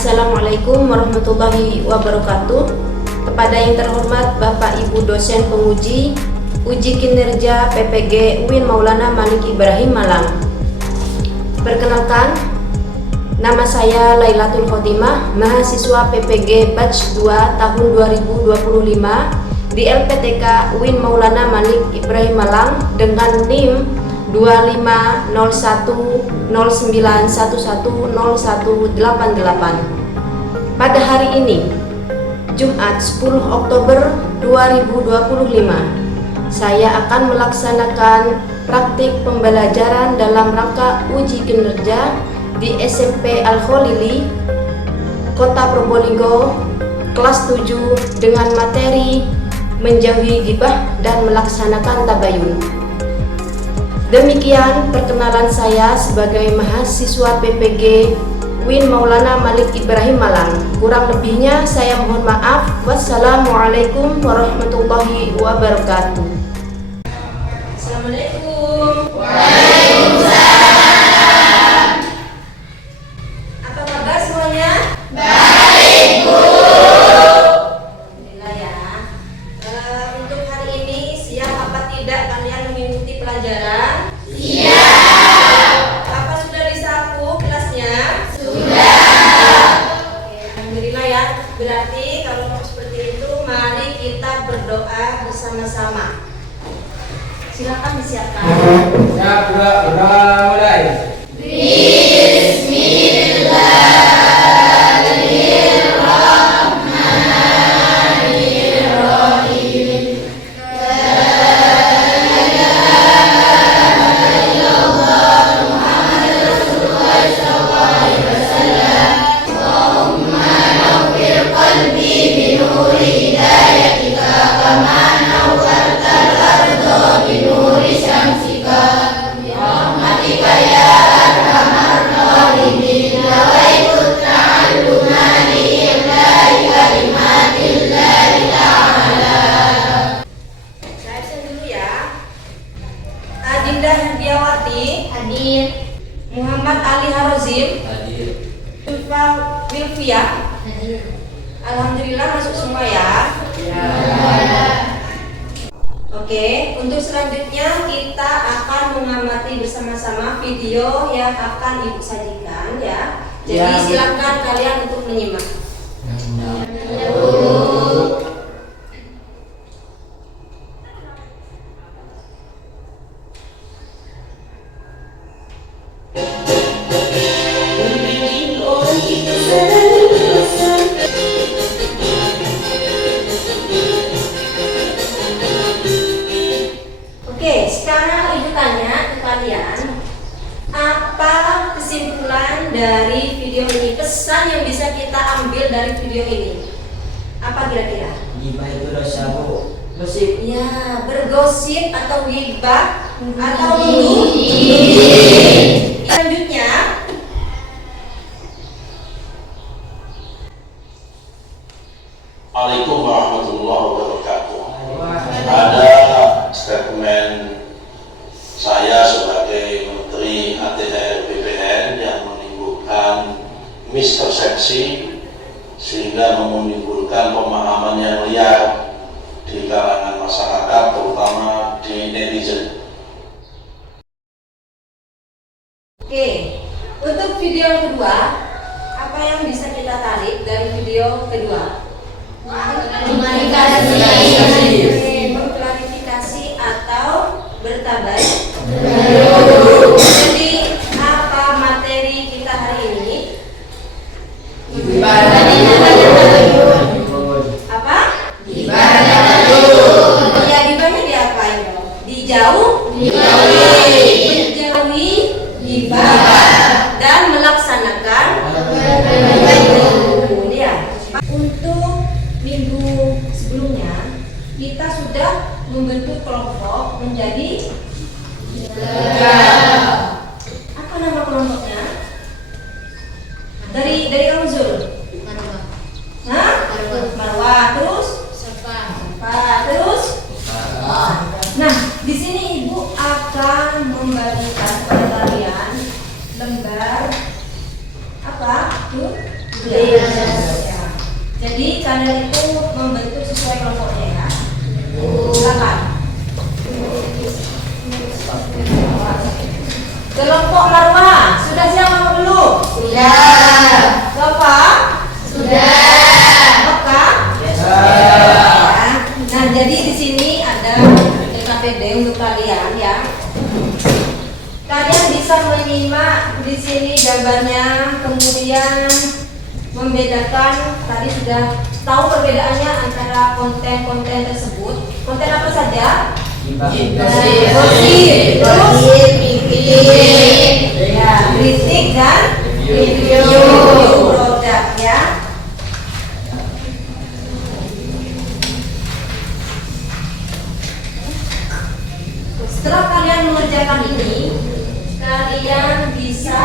Assalamualaikum warahmatullahi wabarakatuh. Kepada yang terhormat Bapak Ibu dosen penguji uji kinerja PPG UIN Maulana Malik Ibrahim Malang. Perkenalkan, nama saya Lailatul Khotimah, mahasiswa PPG Batch 2 tahun 2025 di LPTK UIN Maulana Malik Ibrahim Malang dengan NIM 250109110188. Pada hari ini, Jumat 10 Oktober 2025, saya akan melaksanakan praktik pembelajaran dalam rangka uji kinerja di SMP Al-Khalili, Kota Probolinggo, kelas 7 dengan materi menjauhi ghibah dan melaksanakan tabayun. Demikian perkenalan saya sebagai mahasiswa PPG UIN Maulana Malik Ibrahim Malang. Kurang lebihnya saya mohon maaf. Wassalamualaikum warahmatullahi wabarakatuh. Assalamualaikum. Waalaikumsalam. Apa kabar semuanya? Baik, Bu. Alhamdulillah ya. Untuk hari ini siap apa tidak kalian mengikuti pelajaran? Siap. Apa sudah disapu kelasnya? Sudah. Oke, alhamdulillah ya. Berarti kalau seperti itu, mari kita berdoa bersama-sama. Silakan disiapkan. Siap, berdoa mulai. Adinda Herdiawati Hadir. Muhammad Ali Harozim Hadir. Zulfa Wilfia. Hadir. Alhamdulillah masuk semua ya. Oke, untuk selanjutnya kita akan mengamati bersama-sama video yang akan Ibu sajikan ya. Jadi Ya, silakan kalian untuk menyimak. Oke, sekarang Ibu tanya ke kalian, apa kesimpulan dari video ini? Pesan yang bisa kita ambil dari video ini, apa kira-kira? Ghibah itu dosa, Bu. Gosip, ya, bergosip atau ghibah atau menuduh. Selanjutnya, Assalamualaikum warahmatullahi wabarakatuh. Ada statement saya sebagai Menteri ATR BPN yang menimbulkan mispersepsi sehingga menimbulkan pemahaman yang liar di kalangan masyarakat, terutama di netizen. oke, untuk video yang kedua, apa yang bisa kita tarik dari video kedua? Mengklarifikasi. Oke, mengklarifikasi atau bertabayun. Jadi apa materi kita hari ini? Apa? Ya, gibahnya diapain dong? Menjauhi gibah dan melaksanakan tabayun ya. Untuk minggu sebelumnya kita sudah membentuk kelompok menjadi apa nama kelompoknya? Dari kamu Zul? Hah? Marwah, terus? Terus? Nah, di sini Ibu akan membagikan kepada kalian lembar apa? Tuh, Iya. Ya. Jadi kalian itu membentuk sesuai kelompoknya ya. Silakan. Kelompok Marwah, sudah siap apa belum? Sudah. Bapak? Sudah. Bapak? Ya. Nah, jadi di sini ada LKPD untuk kalian ya. Kalian bisa menyimak di sini gambarnya, kemudian membedakan. Tadi sudah tahu perbedaannya antara konten-konten tersebut. Konten apa saja? Gosip, terus ya, kritik dan review produk ya. Setelah kalian mengerjakan ini, kalian bisa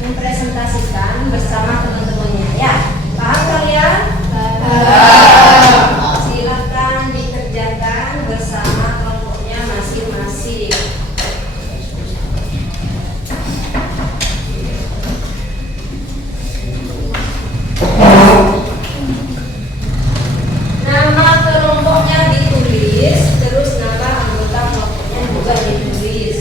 mempresentasikan bersama teman-temannya ya. Paham kalian? Silakan dikerjakan bersama kelompoknya masing-masing. Nama kelompoknya ditulis, terus nama anggota kelompoknya juga ditulis.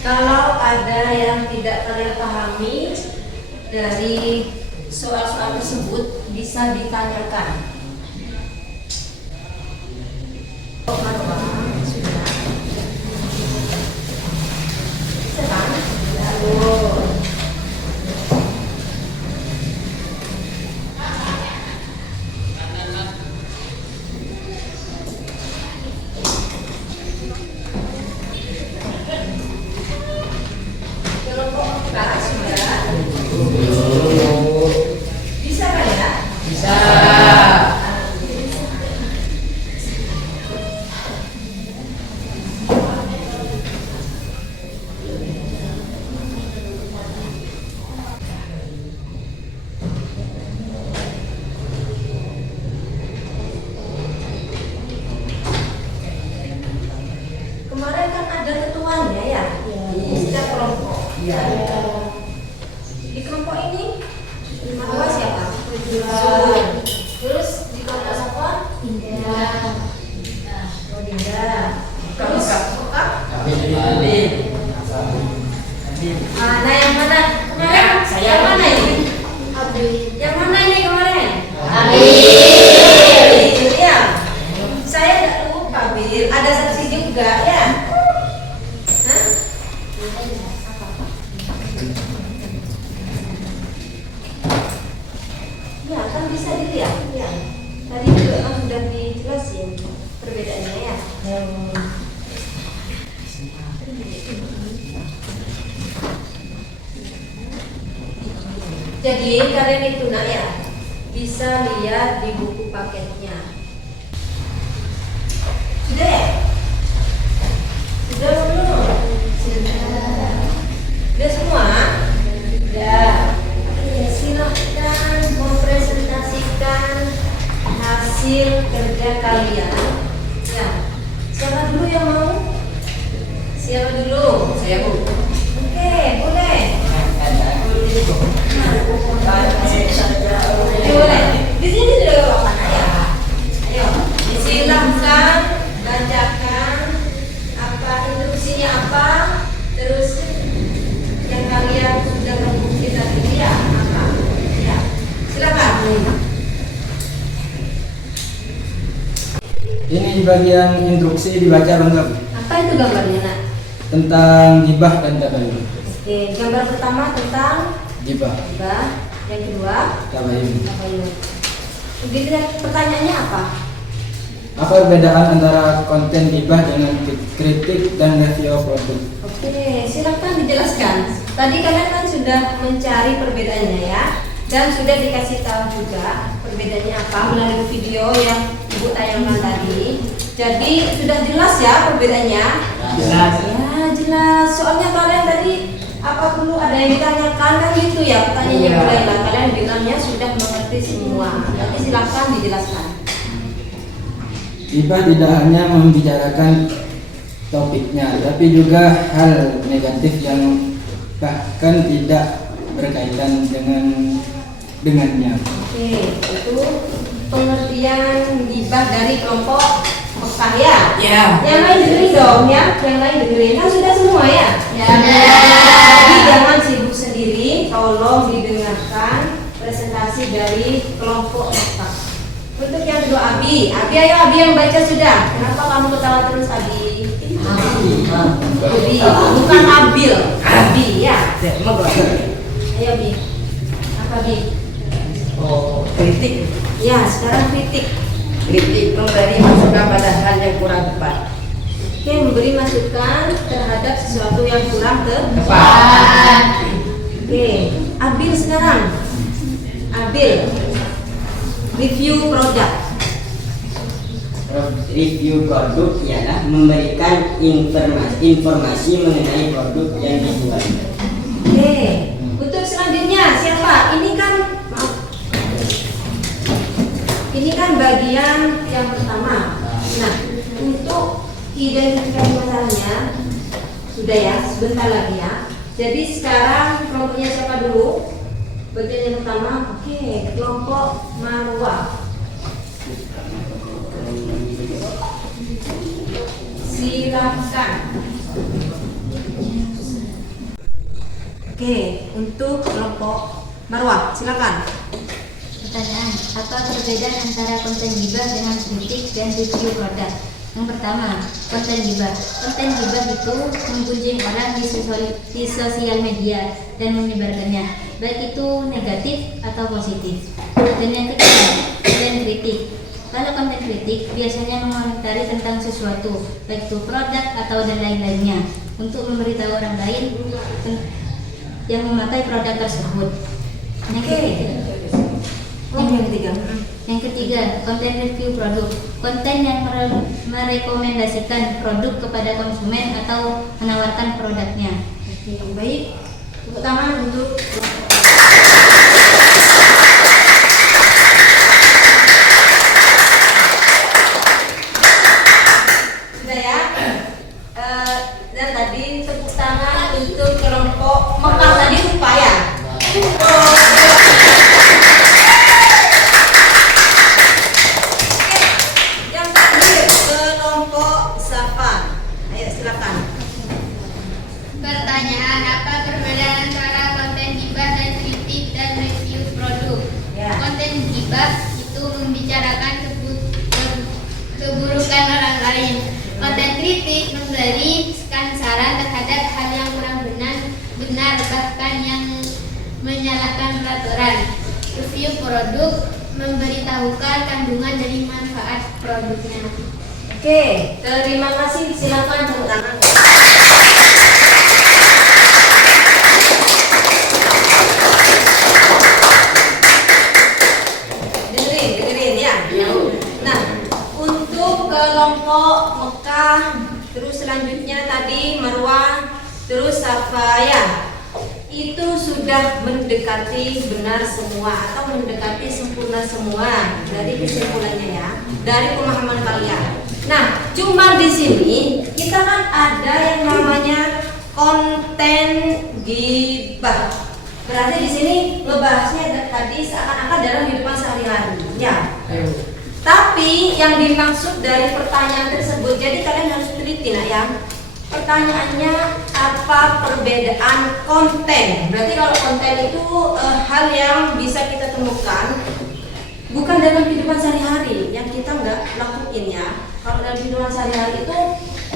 Kalau ada yang tidak kalian pahami dari soal-soal tersebut, bisa ditanyakan. Sudah. Sekarang, lalu. Kelompok A sudah. Bisa kan ya? Bisa. Kemarin kan ada ketuanya ya? Di setiap kelompok. Iya. Di kelompok ini Marwah siapa? Terus di kelompok siapa? Oh, Dinda. Terus Kak? Nah, yang mana? Kemarin Saya. yang mana ini? Yang mana ini kemarin? Ya. Saya nggak lupa, Bir. Ada saksi juga ya? Hah? Ya, kan bisa dilihat. Ya. Tadi juga kan sudah dijelasin perbedaannya ya. Jadi kalian itu nak ya bisa lihat di buku paketnya. Sudah ya? Sudah belum? Sudah semua? Sudah. Ya, silahkan mempresentasikan hasil kerja kalian. Ya, siapa dulu yang mau? Siapa dulu? Saya Bu. Oke, boleh. Boleh. Di sini sudah bapak ya. Ayo, silahkan bacakan apa instruksinya apa, terus yang kalian sudah mengikuti tadi ya apa? Ya, silakan. Ini bagian instruksi dibaca lengkap Apa itu gambarnya nak? tentang gibah dan tabayun. Oke, gambar pertama tentang Gibah, gibah, yang kedua tabayun. tabayun. Begitu ya, pertanyaannya apa? Apa perbedaan antara konten gibah dengan kritik dan review produk? Oke, silakan dijelaskan. Tadi kalian kan sudah sudah mencari perbedaannya ya, dan sudah dikasih tahu juga perbedaannya apa melalui video yang Ibu tayangkan tadi. Jadi sudah jelas ya perbedaannya? Jelas. Ya jelas. Soalnya kalian tadi apa perlu ada yang ditanyakan kan gitu ya pertanyaannya Bu Laila. Kalian bilangnya sudah mengerti semua. Nanti silakan dijelaskan. Gibah tidak hanya membicarakan topiknya, tapi juga hal negatif yang bahkan tidak berkaitan dengannya. Oke, itu pengertian gibah dari kelompok Mekah ya. Ya. Yang lain dengerin dong ya, yang lain dengerin. Kan sudah semua ya. Ya. Jadi jangan sibuk sendiri, tolong didengarkan presentasi dari kelompok Mekah. Untuk yang kedua Abi, ayo Abi yang baca sudah. Kenapa kamu ketawa terus Abi? Abi, bukan Abil, Abi ya. Ayo Abi, apa Abi? Oh, kritik. Ya, sekarang kritik. Kritik memberi masukan pada hal yang kurang tepat. Oke, memberi masukan terhadap sesuatu yang kurang Tepat. Oke, Abil sekarang. Abil, review produk. Review produk ialah memberikan informasi mengenai produk yang dijual. Oke, untuk selanjutnya siapa? Ini kan bagian yang pertama. Nah, untuk identifikasi masalahnya sudah ya, sebentar lagi ya. Jadi sekarang kelompoknya siapa dulu? Bagian yang pertama, oke, kelompok Marwah. Silakan. Oke, untuk kelompok Marwah, silakan. Pertanyaan, apa perbedaan antara konten gibah dengan kritik dan review produk? Yang pertama, konten gibah. Konten gibah itu menggunjing orang di sosial media dan menyebarkannya, baik itu negatif atau positif. Dan yang ketiga, konten kritik. Kalau konten kritik biasanya mengomentari tentang sesuatu, baik itu produk atau dan lain-lainnya, untuk memberitahu orang lain yang memakai produk tersebut. Yang ketiga, konten review produk. Konten yang merekomendasikan produk kepada konsumen atau menawarkan produknya. Oke, baik. Tepuk tangan untuk sudah ya. Dan tadi tepuk tangan untuk kelompok Mekah tadi lupa ya. Yang terakhir kelompok Safan. Ayo silakan. Pertanyaan, apa perbedaan antara konten gibah dan kritik dan review produk? Ya. Konten gibah itu membicarakan keburukan orang lain. Konten kritik memberikan saran terhadap hal yang kurang benar bahkan yang menyalahkan peraturan. Review produk memberitahukan kandungan dari manfaat produknya. Oke, terima kasih. Silakan tepuk tangan. Dengerin ya. Nah, untuk kelompok Mekah, terus selanjutnya tadi Marwah, terus Safaya, itu sudah mendekati benar semua atau mendekati sempurna semua dari kesimpulannya ya, dari pemahaman kalian. Nah, cuma di sini kita kan ada yang namanya konten gibah. Berarti di sini ngebahasnya tadi seakan-akan dalam kehidupan sehari-hari, ya. Tapi yang dimaksud dari pertanyaan tersebut, jadi kalian harus teliti nak ya. Pertanyaannya apa perbedaan konten? Berarti kalau konten itu hal yang bisa kita temukan bukan dalam kehidupan sehari-hari yang kita nggak lakuin ya. Kalau dalam kehidupan sehari-hari itu,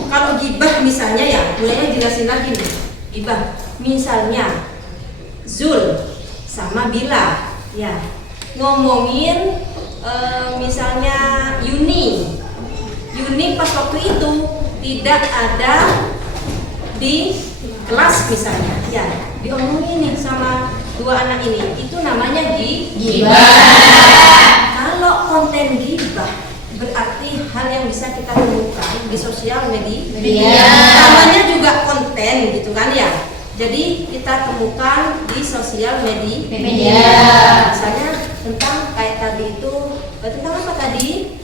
kalau gibah misalnya ya, mulainya jelasin lagi nih. Gibah, misalnya Zul sama Bila, ya ngomongin misalnya Yuni pas waktu itu tidak ada di kelas misalnya, ya diomongin nih sama dua anak ini, itu namanya Gibah. Kalau konten gibah berarti hal yang bisa kita temukan di sosial media. Namanya juga konten gitu kan ya. Jadi kita temukan di sosial media. Misalnya tentang kayak tadi itu, tentang apa tadi?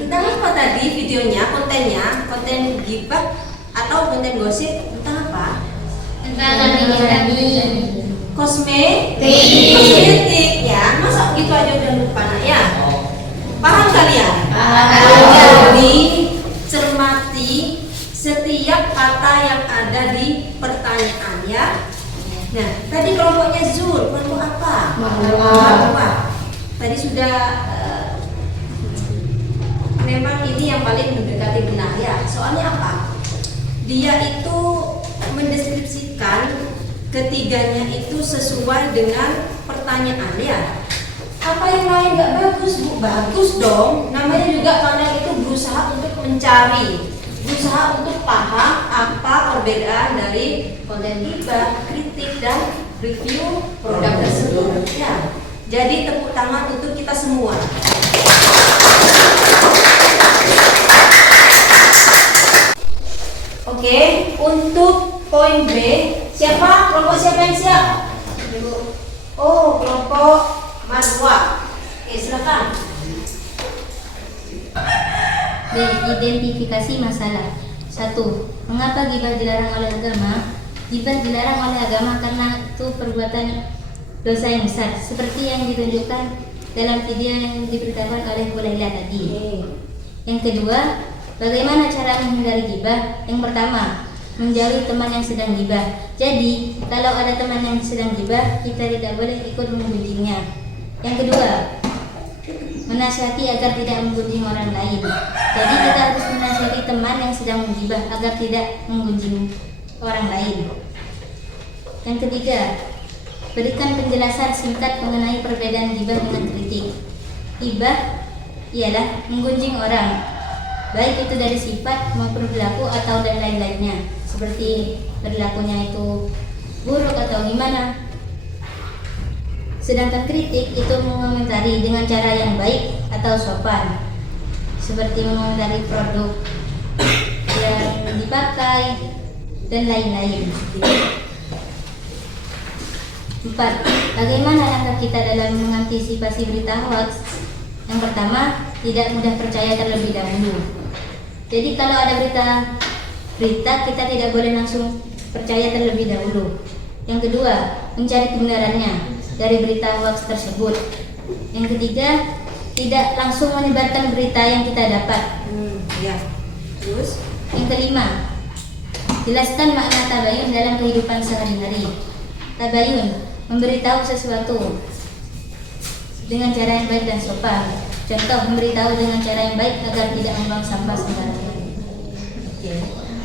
Tentang apa tadi videonya, kontennya, konten gibah atau konten gosip tentang apa? Tentang kami. Kosmetik ya, masa gitu aja udah lupa nak ya? Paham kalian? Paham. Jadi cermati setiap kata yang ada di pertanyaan ya. Nah, tadi kelompoknya Zul, kelompok apa? Marwah. Tadi sudah memang ini yang paling mendekati benar ya. Soalnya apa? Dia itu mendeskripsikan ketiganya itu sesuai dengan pertanyaan ya. Apa yang lain nggak bagus Bu? Bagus dong. Namanya juga kalian itu berusaha untuk mencari, berusaha untuk paham apa perbedaan dari konten gibah, kritik dan review produk tersebut ya. Jadi tepuk tangan untuk kita semua. Oke, untuk poin B, siapa? Kelompok siapa yang siap? Oh, kelompok Marwah. Oke, silakan. B. Identifikasi masalah. 1. Mengapa gibah dilarang oleh agama? Gibah dilarang oleh agama karena itu perbuatan dosa yang besar, seperti yang ditunjukkan dalam video yang diberitakan oleh Bu Laila tadi. Yang kedua, bagaimana cara menghindari gibah? Yang pertama, menjauhi teman yang sedang gibah. Jadi, kalau ada teman yang sedang gibah, kita tidak boleh ikut menggunjingnya. Yang kedua, menasihati agar tidak menggunjing orang lain. Jadi kita harus menasihati teman yang sedang menggibah agar tidak menggunjing orang lain. Yang ketiga, berikan penjelasan singkat mengenai perbedaan gibah dengan kritik. Gibah ialah menggunjing orang, baik itu dari sifat maupun perilaku atau dan lain-lainnya, seperti perilakunya itu buruk atau gimana. Sedangkan kritik itu mengomentari dengan cara yang baik atau sopan, seperti mengomentari produk yang dipakai dan lain-lain. 4. Bagaimana langkah kita dalam mengantisipasi berita hoax? Yang pertama, tidak mudah percaya terlebih dahulu. Jadi kalau ada berita kita tidak boleh langsung percaya terlebih dahulu. Yang kedua, mencari kebenarannya dari berita hoax tersebut. Yang ketiga, tidak langsung menyebarkan berita yang kita dapat. Ya. Terus? Yang kelima, jelaskan makna tabayun dalam kehidupan sehari-hari. Tabayun, memberitahu sesuatu dengan cara yang baik dan sopan. Contoh, memberitahu dengan cara yang baik agar tidak membuang sampah sembarangan.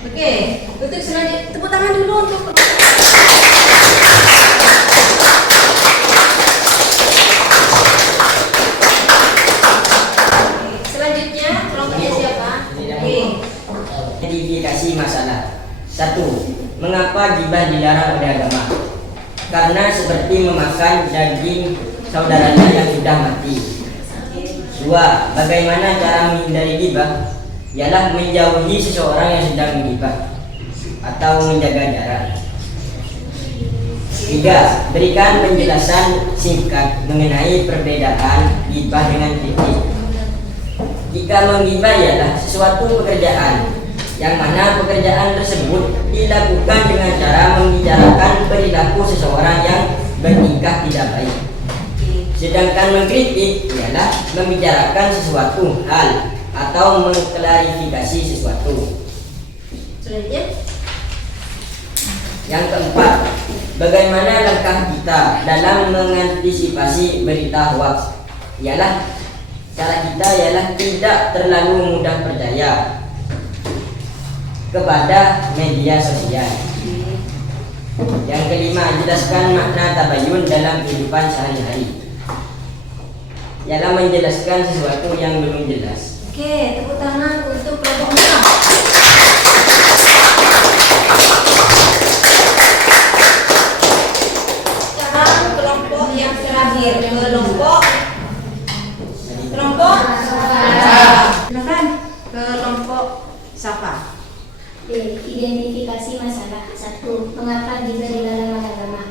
Oke, untuk selanjutnya tepuk tangan dulu untuk selanjutnya kelompoknya siapa? Oke. Identifikasi masalah. 1. Mengapa gibah dilarang oleh agama? Karena seperti memakan daging saudaranya yang sudah mati. 2. Bagaimana cara menghindari gibah? Ialah menjauhi seseorang yang sedang menggibah atau menjaga jarak. 3. Berikan penjelasan singkat mengenai perbedaan gibah dengan kritik. Jika menggibah ialah suatu pekerjaan yang mana pekerjaan tersebut dilakukan dengan cara membicarakan perilaku seseorang yang bertingkah tidak baik. Sedangkan mengkritik ialah membicarakan sesuatu hal atau mengklarifikasi sesuatu. Selanjutnya. Yang keempat, bagaimana langkah kita dalam mengantisipasi berita hoax? Cara kita ialah tidak terlalu mudah percaya kepada media sosial. Yang kelima, jelaskan makna tabayun dalam kehidupan sehari-hari. Ialah menjelaskan sesuatu yang belum jelas. Oke, tepuk tangan untuk kelompok merah. Silakan kelompok Safa. Identifikasi masalah. 1. Mengapa ghibah dilarang oleh agama?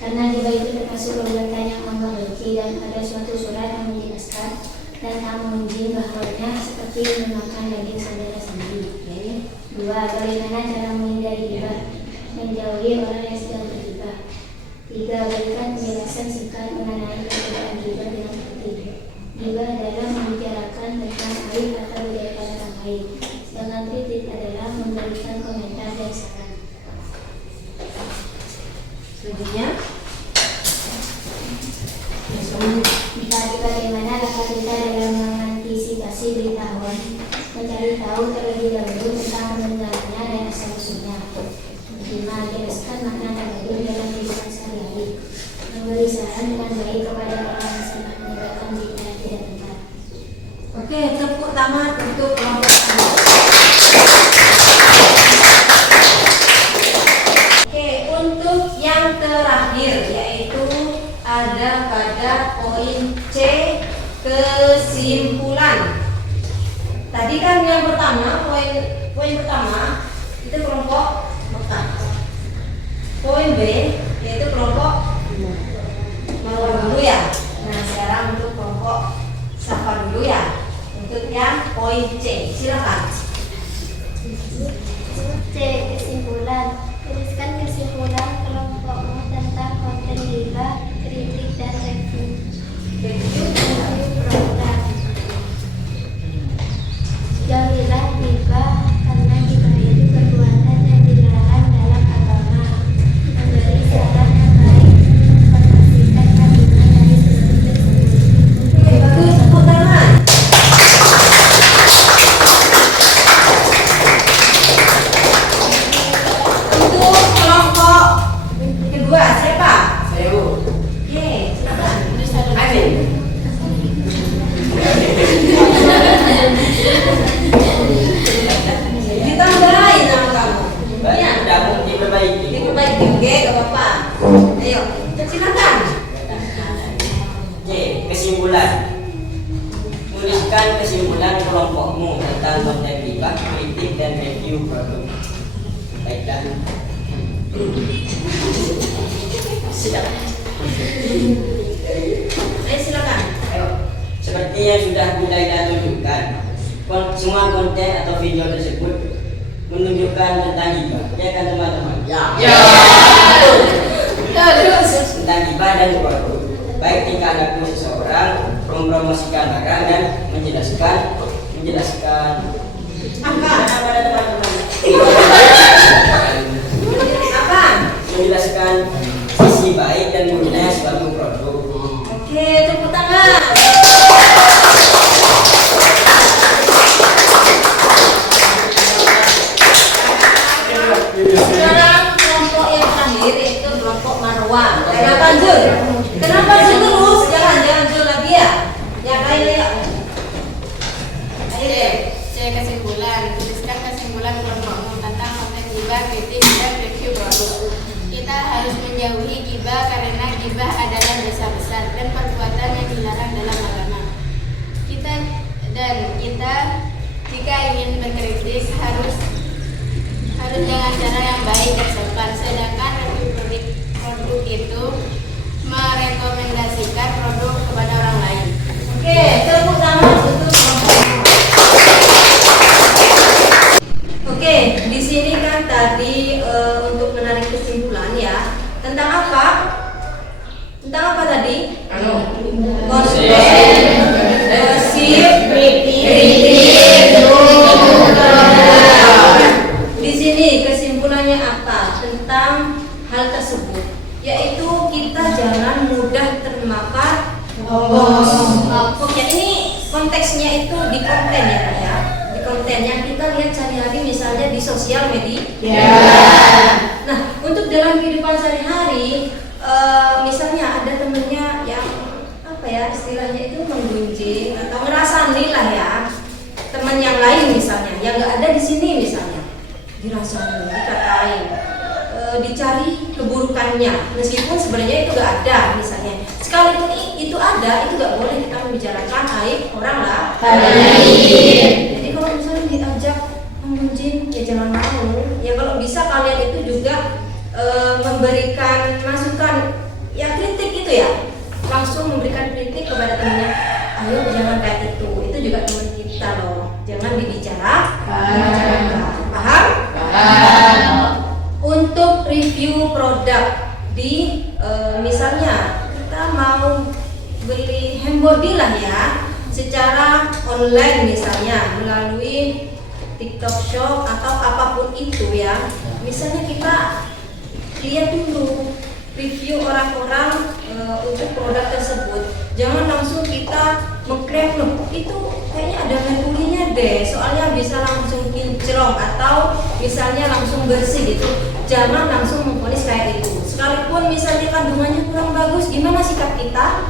Karena ghibah itu termasuk perbuatan yang Allah benci dan ada suatu surat yang menjelaskan dan tak mengunjing bahwanya seperti memakan daging saudara sendiri. 2. Bagaimana cara menghindari ghibah? Menjauhi orang yang sedang berghibah. 3. Berikan penjelasan singkat mengenai perbedaan ghibah dengan kritik. Ghibah adalah membicarakan tentang aib atau kejelekan orang lain, sedangkan kritik adalah memberikan komentar dan saran. Selanjutnya, Ditarik bagaimana langkah kita dalam mengantisipasi berita hoax, mencari tahu terlebih dahulu tentang kebenarannya dan asal-usulnya. 5. Jelaskan makna tabayun dalam kehidupan sehari-hari, memberi saran dengan baik kepada orang yang sedang meninggalkan berita yang tidak benar. oke, tepuk tangan untuk kelompok Safa. Oke, untuk yang terakhir yaitu ada pada poin C, kesimpulan. Tadi kan yang pertama, poin pertama itu kelompok Mekah. Poin B yaitu kelompok Marwah dulu ya. Nah, sekarang untuk kelompok Safa dulu ya. Untuk yang poin C, silakan. C. Kesimpulan. Tuliskan kesimpulan kelompokmu tentang konten ghibah, kritik, dan review program. Jauhilah ghibah karena ghibah itu perbuatan yang dilarang dalam agama. Memberi saran yang baik, menginformasikan kandungan dari sebelum tersebut. Oke, bagus, tepuk tangan. Untuk kelompok kedua siapa? Saya Bu. Oke, silakan. Amin. Ditambahin nama kamu. Ya, Sudah mau diperbaiki. diperbaiki, oke, gak apa-apa. Ayo, silakan. C. Kesimpulan. Tuliskan kesimpulan kelompokmu tentang konten ghibah, kritik, dan review produk. Baiklah. Siap. Ayo silakan. Ayo. Seperti yang sudah Bunda Ida tunjukkan, semua konten atau video tersebut menunjukkan tentang ghibah. Ya kan teman-teman? Ya. Tentang ghibah dan produk. Baik tingkah laku seseorang, mempromosikan barang dan menjelaskan Apa? pada teman-teman. Apa? Menjelaskan sisi baik dan buruknya suatu produk. Oke, tepuk tangan. Sekarang kelompok yang terakhir yaitu kelompok Marwah. Kenapa Jul? Kenapa Jul terus? Jangan Jul lagi ya. Yang lain ya. Ayo deh. C. Kesimpulan. Tuliskan kesimpulan kelompokmu tentang konten ghibah, kritik, dan review produk. Kita harus menjauhi ghibah karena ghibah adalah dosa besar dan perbuatan yang dilarang dalam agama. Kita jika ingin berkritik harus dengan cara yang baik dan sopan. Sedangkan review produk itu merekomendasikan produk kepada orang lain. Oke, tepuk tangan untuk kelompok. Oke, di sini kan tadi untuk menarik kesimpulan ya. Tentang apa? Tentang apa tadi? Konten, gosip, kritik, di sini kesimpulannya apa tentang hal tersebut? Yaitu kita jangan mudah termakan hoax. Oke, ini konteksnya itu di konten ya, Kak, ya. Di konten yang kita lihat sehari-hari misalnya di sosial media. Nah, untuk dalam kehidupan sehari-hari, misalnya ada temennya yang apa ya istilahnya itu menggunjing atau ngerasani lah ya, teman yang lain misalnya yang nggak ada di sini misalnya dirasani, dikatain, dicari keburukannya meskipun sebenarnya itu nggak ada misalnya. Sekalipun itu ada, itu nggak boleh kita membicarakan aib orang lain. memberikan masukan ya kritik itu ya, langsung memberikan kritik kepada temannya, ayo jangan kayak itu juga teman kita loh, jangan dibicarakan. Paham? Untuk review produk di misalnya kita mau beli handbody lah ya, secara online misalnya melalui TikTok Shop atau apapun itu ya, misalnya kita lihat dulu review orang-orang untuk produk tersebut, jangan langsung kita mengklaim loh itu kayaknya ada merkurinya deh, soalnya bisa langsung kinclong atau misalnya langsung bersih gitu, jangan langsung memvonis kayak itu. Sekalipun misalnya kandungannya kurang bagus, gimana sikap kita?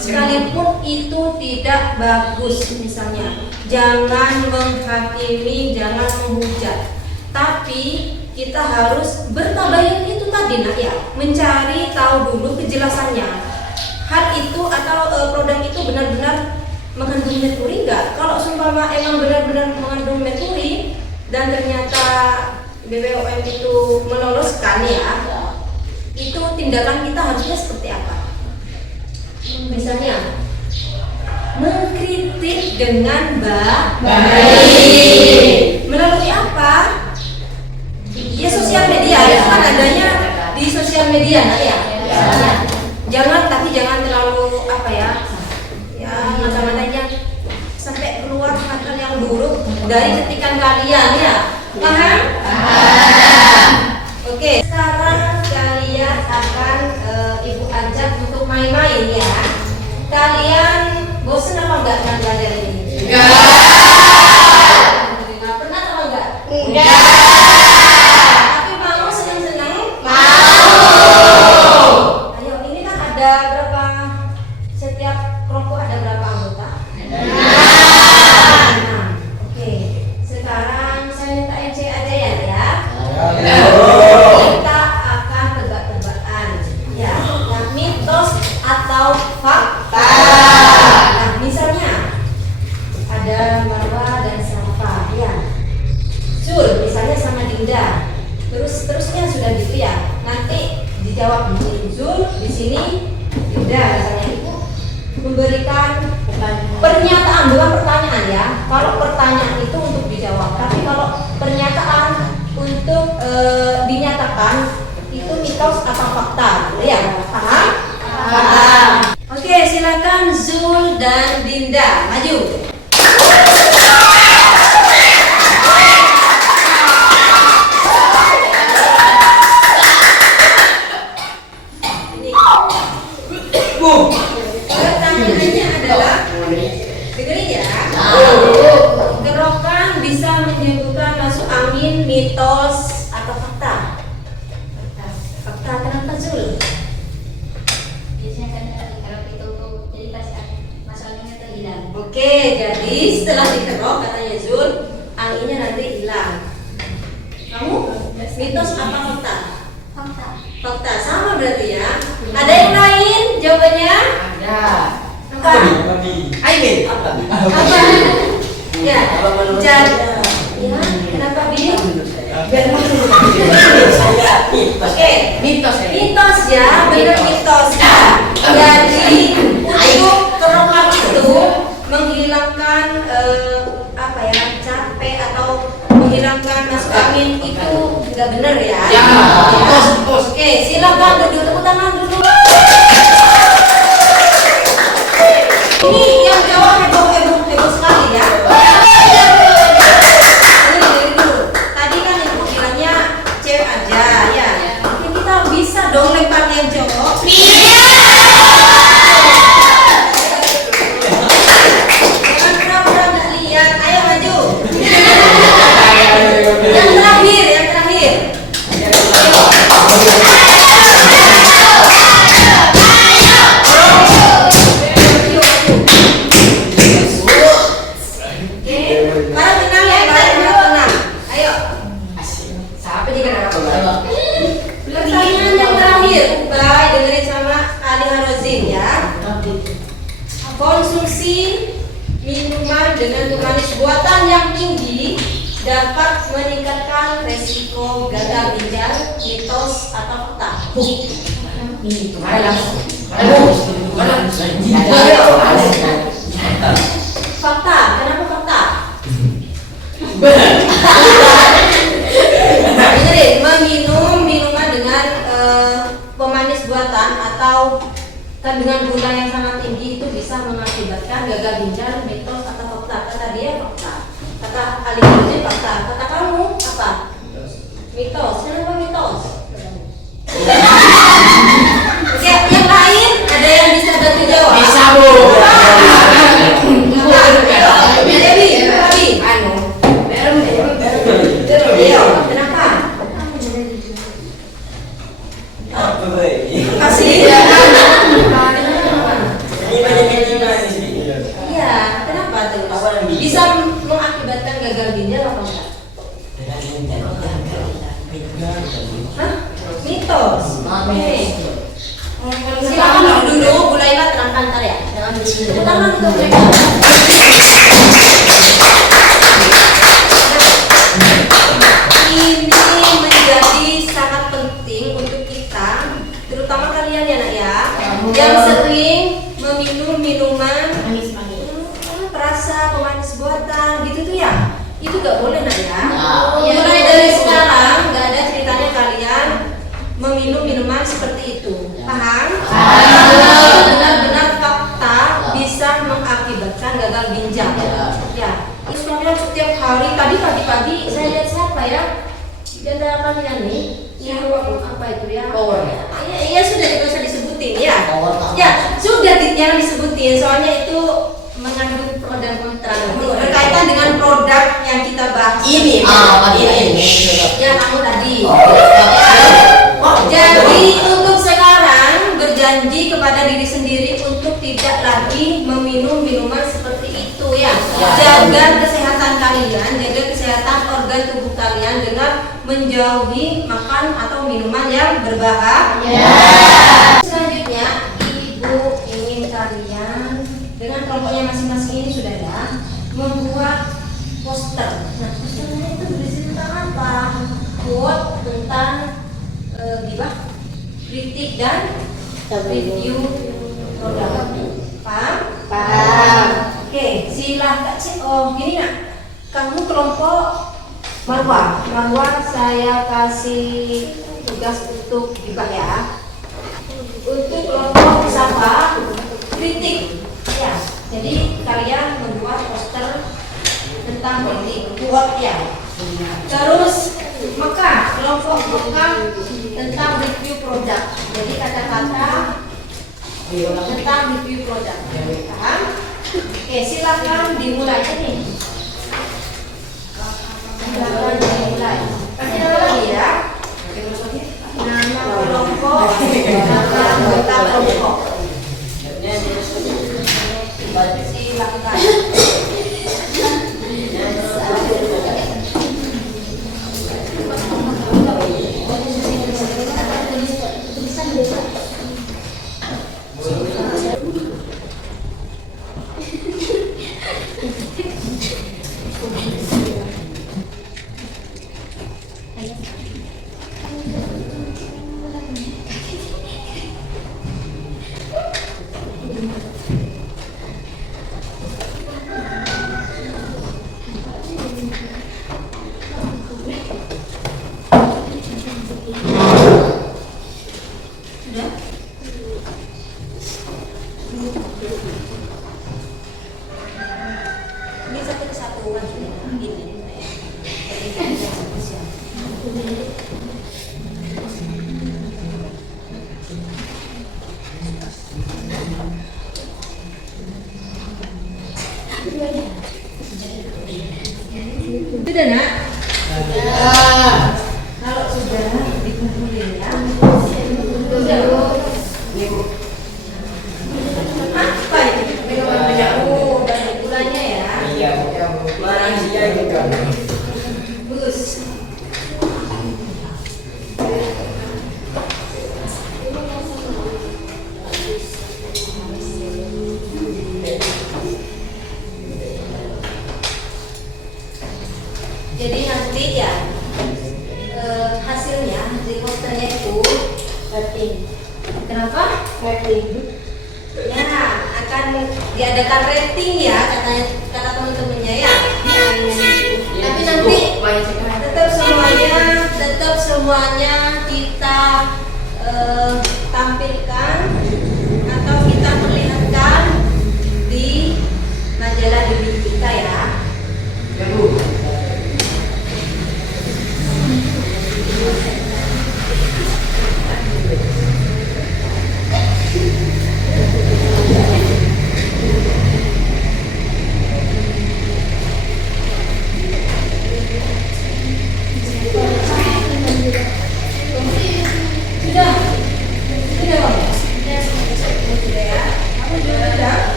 Sekalipun itu tidak bagus misalnya, jangan menghakimi, jangan menghujat, tapi kita harus bertabayun itu tadi nak ya, mencari tahu dulu kejelasannya, hal itu atau produk itu benar-benar mengandung merkuri enggak. Kalau seumpama emang benar-benar mengandung merkuri dan ternyata BPOM itu meloloskan ya, itu tindakan kita harusnya seperti apa? Misalnya mengkritik dengan baik. Melalui apa? Ya sosial media, itu kan adanya di sosial media nah ya. Jangan terlalu apa ya? Ya mata-matanya sampai keluar hal yang buruk dari ketikan kalian ya. Paham? Oke, sekarang kalian akan ibu ajak untuk main-main ya. Kalian bosen apa enggak dengan belajar ini? Enggak pernah apa enggak? Enggak. Tapi mau senang-senang? Ayo, ini kan ada berapa? Setiap kelompok ada berapa anggota? 6. Oke. Sekarang saya minta MC aja ya. Kita akan tebak-tebakan ya, yang mitos atau fakta. Nah, misalnya ada Marwa dan Safa ya. Zul misalnya sama Dinda. Terusnya sudah gitu ya. Nanti dijawab di sini Zul, di sini Dinda, misalnya itu memberikan pernyataan, bukan pertanyaan ya. Kalau pertanyaan itu untuk dijawab, tapi kalau pernyataan untuk dinyatakan itu mitos atau fakta, ya paham? Paham. Oke, silakan Zul dan Dinda maju. Ini. Pertanyaannya adalah, dengerin ya. Kerokan bisa menyembuhkan masuk angin, mitos atau fakta? Fakta. Kenapa Zul? Biasanya kan kalau itu jadi pasti masalahnya itu hilang. Oke, jadi setelah dikerok katanya Zul, anginnya nanti hilang. Kamu mitos apa fakta? Fakta. Fakta, sama berarti ya. Ada yang lain jawabannya? Ada. Apa? Ayo, apa? Apa? Ya, jadi ya, kenapa Bi? Oke, Mitos ya. mitos ya, benar mitos. Jadi untuk kerokan itu menghilangkan apa ya, capek atau menghilangkan masuk angin itu nggak benar ya. Ya, mitos. Oke, silakan duduk, tepuk tangan dulu. Ini yang jawab heboh sekali ya. Ini dulu. Tadi kan ibu bilangnya cewek aja ya. Mungkin kita bisa dong lempar yang jawab. Jangan pura-pura nggak lihat. Ayo maju. Yang terakhir. Para tenang ya, para tenang. Ayo. Siapa juga ada pertanyaan yang terakhir. Baik, dengerin sama Ali Harozin ya. Konsumsi minuman dengan manis buatan yang tinggi dapat meningkatkan resiko gagal ginjal, mitos atau fakta? Fakta, kenapa fakta? Dengerin, meminum minuman dengan pemanis buatan atau kandungan gula yang sangat tinggi itu bisa mengakibatkan gagal ginjal, mitos atau fakta? Kata dia fakta. Kata ahli gizi fakta. Kata kamu apa? Mitos. Kenapa mitos? Oke, yang lain ada yang bisa bantu jawab? Bisa, Bu. Kenapa? Kasih. Iya, kenapa tuh? Bisa mengakibatkan gagal ginjal apa enggak? Hah? Mitos. Oke. Silakan dulu, Bu Laila terangkan ntar ya. Tepuk tangan untuk mereka. Ini menjadi sangat penting untuk kita, terutama kalian ya nak ya, yang sering meminum minuman perasa pemanis buatan gitu tuh ya, itu gak boleh nak ya. Mulai dari sekarang gak ada ceritanya kalian meminum minuman seperti itu, paham? Benar-benar fakta bisa mengakibatkan gagal ginjal. Ya, terus kalian setiap hari, tadi pagi-pagi saya lihat siapa ya di antara kalian nih, yang apa itu ya? Iya sudah, tidak usah disebutin ya. Ya sudah, jangan disebutin, soalnya itu mengandung pro dan kontra berkaitan dengan produk yang kita bahas. Ini ya kamu tadi. Jadi untuk sekarang berjanji kepada diri sendiri untuk tidak lagi meminum minuman seperti itu ya. Jaga kesehatan kalian, jaga kesehatan organ tubuh kalian dengan menjauhi makan atau minuman yang berbahaya. Selanjutnya ibu ingin kalian dengan kelompoknya masing-masing ini sudah ya membuat poster. Nah posternya itu berisi tentang apa? Quote tentang gibah, kritik dan review produk. Paham? Paham. Oke, silahkan sih. Oh gini nak, kamu kelompok Marwah, saya kasih tugas untuk gibah ya. Untuk kelompok Safa, kritik. Ya, jadi kalian membuat poster tentang kritik, quote ya. Terus Mekah, kelompok Mekah tentang review produk. Jadi kata-kata tentang review produk. Paham? Oke, silakan dimulai nih. Silakan dimulai. Kasih nama lagi ya. Nama kelompok, nama anggota kelompok. Silakan. Ini satu kesatuan ini. Sudah nak? Kalau sudah dikumpulin ya. Sudah. Apa itu? Oh, banyak gulanya ya. Iya, barang dia juga. Bagus. Jadi ya. Hasilnya di posternya itu rating. Kenapa? Rating. Ya, akan diadakan rating ya kata teman-temannya ya. Tapi nanti tetap semuanya kita tampilkan atau kita perlihatkan di majalah diri kita ya. Ya Bu.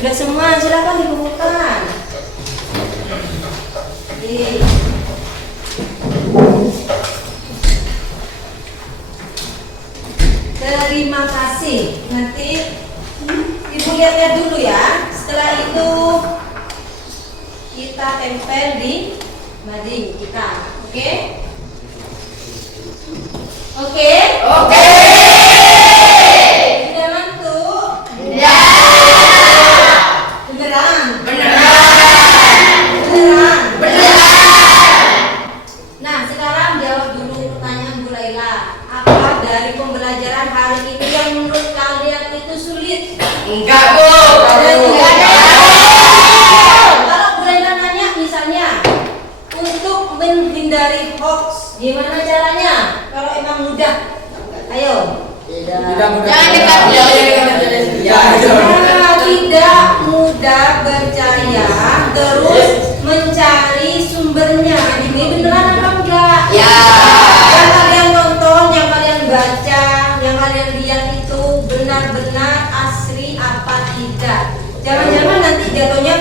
Sudah semua, silakan dikumpulkan. Terima kasih. Nanti Ibu lihat-lihat dulu ya. Setelah itu kita tempel di mading kita. Oke? Oke? Oke. Sudah ngantuk? Ya. Beneran? Beneran. Beneran? Beneran. Nah, sekarang jawab dulu pertanyaan Bu Laila. Apa dari pembelajaran hari ini yang menurut kalian itu sulit? Enggak, Bu. Kalau Bu Laila nanya misalnya untuk menghindari hoax, gimana caranya? Kalau emang mudah, ayo. Jangan dekat. Tidak mudah percaya, terus mencari sumbernya. Ini beneran apa enggak? Ya. Yang kalian tonton, yang kalian baca, yang kalian lihat itu benar-benar asli apa tidak? Jangan-jangan nanti jatuhnya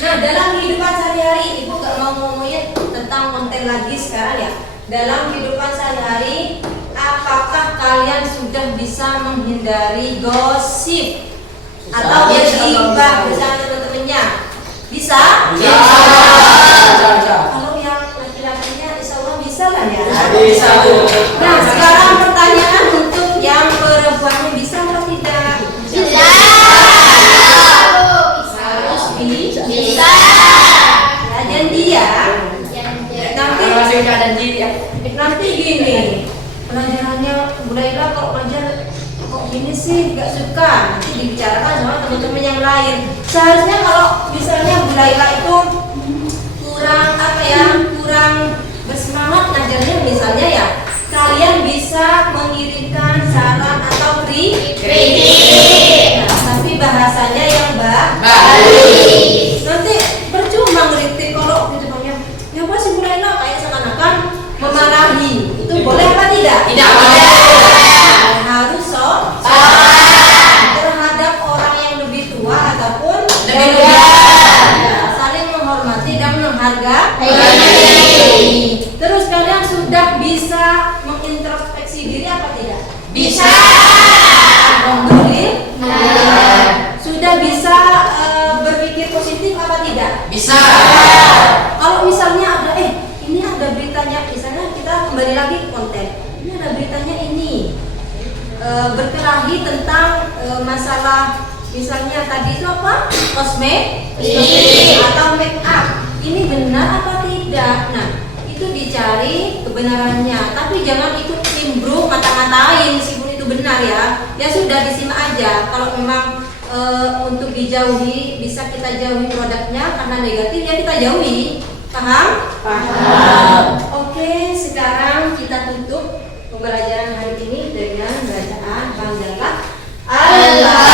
Nah, dalam kehidupan sehari-hari, Ibu gak mau ngomongin tentang konten lagi sekarang ya. Dalam kehidupan sehari-hari, apakah kalian sudah bisa menghindari gosip atau bergibah bersama teman-temannya? Bisa? Bisa. Kalau yang laki-lakinya insya Allah bisa lah ya. Bisa, Bu. Nah, sekarang pertanyaan untuk yang perempuannya bisa atau tidak? Bisa. Harus bisa. Bisa. Ya, janji ya. Nanti gini, pelajarannya Bu Laila kalau belajar kok gini sih gak suka, nanti dibicarakan sama teman-teman yang lain. Seharusnya kalau misalnya Bu Laila itu kurang bersemangat ngajarnya misalnya ya, kalian bisa mengirimkan saran atau kritik. Nah, tapi bahasanya yang baik. Nanti percuma ngeritik kalau gitu banyak. Ya apa sih Bu Laila kayak seakan-akan memarahi. Itu boleh apa tidak? Tidak boleh. Harus terhadap orang yang lebih tua ataupun Lebih muda. Ya, saling menghormati dan menghargai. Terus kalian sudah bisa mengintrospeksi diri apa tidak? Bisa. Alhamdulillah. Sudah bisa berpikir positif apa tidak? Bisa. Kalau misalnya ada ini ada beritanya, misalnya kita kembali lagi ke konten. Ini ada beritanya ini berkelahi tentang masalah misalnya tadi itu apa? Kosmetik atau make up. Ini benar apa tidak? Nah, itu dicari kebenarannya. Tapi jangan ikut nimbrung ngata-ngatain meskipun itu benar ya. Ya sudah disimak aja. Kalau memang untuk dijauhi, bisa kita jauhi produknya karena negatif ya kita jauhi. Paham? Paham. Oke, sekarang kita tutup pembelajaran hari ini dengan bacaan hamdalah Allah.